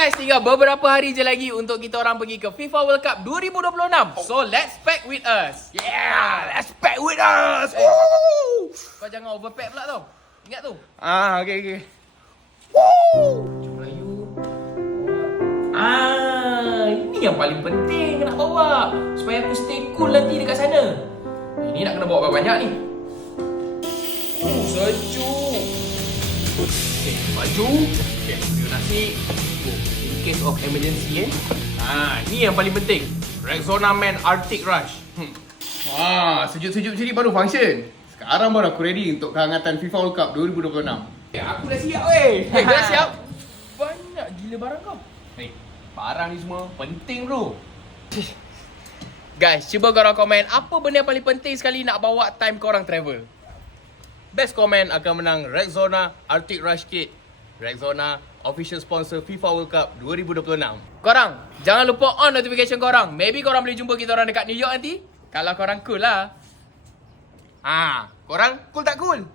guys, tinggal beberapa hari je lagi untuk kita orang pergi ke FIFA World Cup 2026. So let's pack with us. Yeah, let's pack with us. Kau jangan overpack pula tau. Ingat tu. Okay. Macam Melayu. Ini yang paling penting nak bawa supaya aku stay cool nanti dekat sana. Ini nak kena bawa banyak ni. Sejuk. Okay, baju. Okay, baju nasi. In case of emergency ni yang paling penting. Rexona Man Arctic Rush. Sejuk-sejuk macam ni baru function. Sekarang baru aku ready untuk kehangatan FIFA World Cup 2026. Aku dah siap weh. Kau dah siap? Banyak gila barang kau. Barang ni semua penting bro. Guys, cuba korang komen apa benda yang paling penting sekali nak bawa time korang travel. Best komen akan menang Rexona Arctic Rush Kit. Rexona, official sponsor FIFA World Cup 2026. Korang, jangan lupa on notification korang. Maybe korang boleh jumpa kita orang dekat New York nanti. Kalau korang cool lah. Korang cool tak cool?